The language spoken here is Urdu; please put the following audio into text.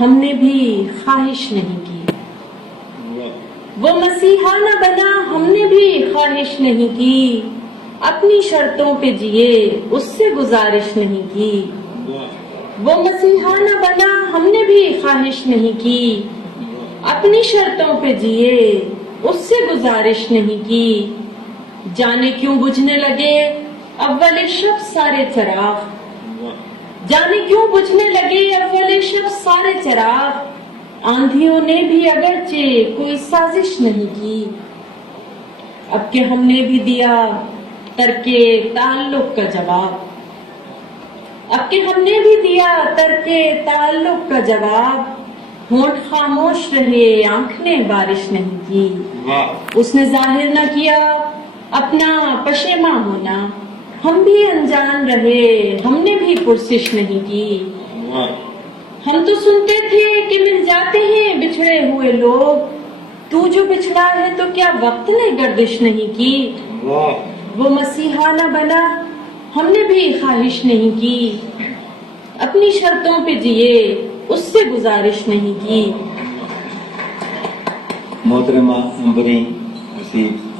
ہم نے بھی خواہش نہیں کی. وہ مسیحا نہ بنا ہم نے بھی خواہش نہیں کی. اپنی شرطوں پہ جیے اس سے گزارش نہیں کی. وہ مسیحا نہ بنا ہم نے بھی خواہش نہیں کی. اپنی شرطوں پہ جیے اس سے گزارش نہیں کی. جانے کیوں بجھنے لگے اول شب سارے چراغ. جانے کیوں بجھنے لگے اول شب سارے چراغ. آندھیوں نے بھی اگرچہ کوئی سازش نہیں کی. اب کہ ہم نے بھی دیا ترک تعلق کا جواب. اب کہ ہم نے بھی دیا ترک تعلق کا جواب. ہونٹ خاموش رہے آنکھ نے بارش نہیں کی. اس نے ظاہر نہ کیا اپنا پشیماں ہونا. ہم بھی انجان رہے ہم نے بھی پرسش نہیں کی. ہم تو سنتے تھے کہ مل جاتے ہیں بچھڑے ہوئے لوگ. تو جو بچھڑا ہے تو کیا وقت نے گردش نہیں کی. وہ مسیحا نہ بنا ہم نے بھی خواہش نہیں کی. اپنی شرطوں پہ جیے اس سے گزارش نہیں کی. محترمہ امبرین رسید